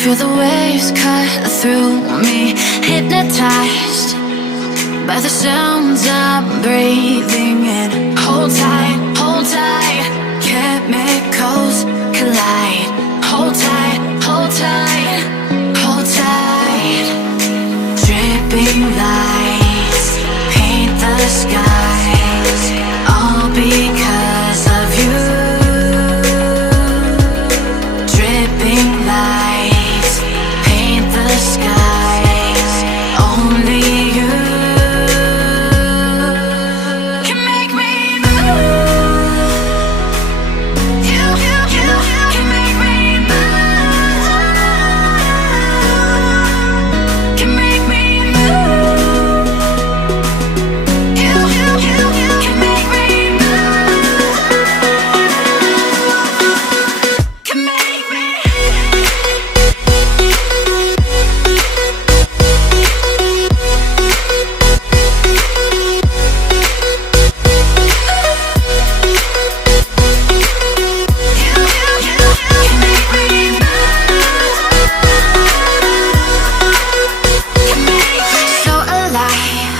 Feel the waves cut through me, hypnotized by the sounds I'm breathing in. Hold tight, chemicals collide. Hold tight, hold tight, hold tight. Dripping lights paint the skies, all because of you. Dripping lights paint the skies, only you can make me move. You can make me move. Can make me move. You can make me move. Can make me. So alive,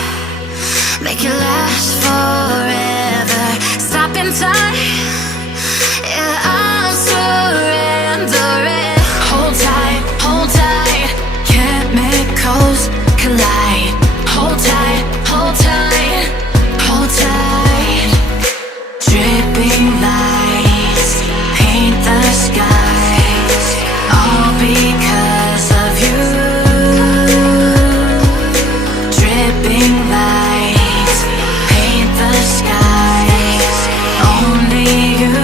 make it last forever. Stop in time, yeah, I'm surrendering. Hold tight, chemicals collide. Hold tight, hold tight, hold tight. Dripping lights paint the skies, all because of you. Dripping lights paint the skies, only you.